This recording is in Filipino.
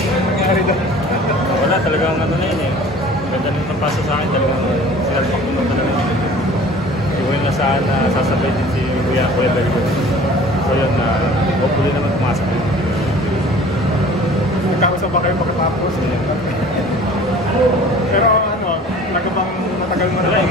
nangyari doon? Wala, talagang ano na yun eh. Ganda nung tapasa sa akin, talagang sinalpak ko na talaga yun. Iwan na sana sasabay din si Kuya Belgo. So yun, hopefully naman pumasok din. Nagkausap ba kayo pagkatapos? Pero ano, nagabang matagal mo na ba?